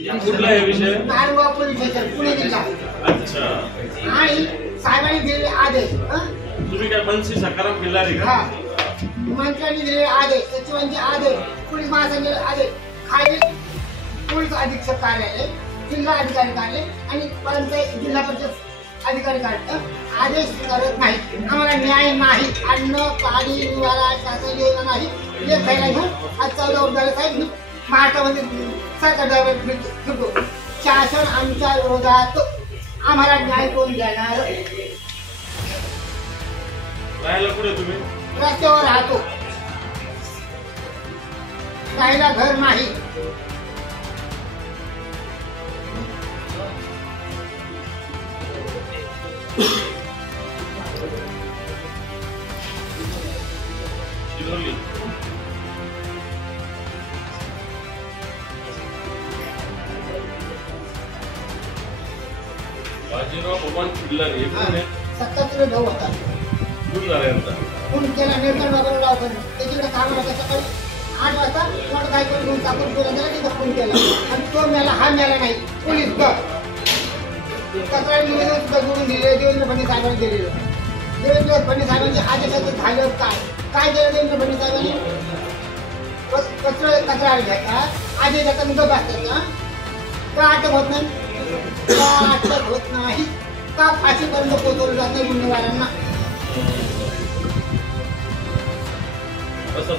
कुठला आहे विषय? नारगाव पोलीस स्टेशन पुणे जिल्हा. अच्छा. आणि साहेबांनी दिलेले आदेश. तुम्ही काय मनसी सकाराम खिल्लारी का? मंत्र्यांनी दिलेले आदेश, सचिवांचे आदेश, पोलीस महासंचालक आदेश, खाली पोलीस अधीक्षक कार्यालय, जिल्हा अधिकारी कार्यालय आणि पंचायत जिल्हा परिषद अधिकारी कार्यालय आदेश करत नाही. आम्हाला न्याय नाही. अन्न पाणी निवारा शासन योजना नाही. हे खायला घेऊन आज 14 वर्ष झाले साहेब मी महाराष्ट्रामध्ये सरकार फिरतो. शासन आमच्या विरोधात. आम्हाला न्याय कोण देणार? राहायला कुठे तुम्ही? रस्त्यावर राहतो. राहायला घर नाही. शिरोली. बाजीराव भगवान खिल्लारी 77 भाऊ होता. दूर झाला यांचा. फोन केला निर्माण वगैरे लावून त्याच्याकडे कामाला सकाळी 8 वाजता मोटरसायकल घेऊन टाकून गेला. तिथं फोन केला आणि तो मेला. हा मेला नाही. पोलीस तक्रार निवेदन सुद्धा जोडून दिले. देवेंद्र फडणवीस साहेबांनी दिलेलं. देवेंद्र फडणवीस साहेबांच्या आदेशाचं झालं काय केलं देवेंद्र फडणवीस साहेबांनी? तक्रार घ्यायचा आदेशाचा मुदत असतात का अटक होत नाही? का अटक होत नाही? का फाशीपर्यंत पोहोचवलं जात नाही गुन्हेगारांना? असं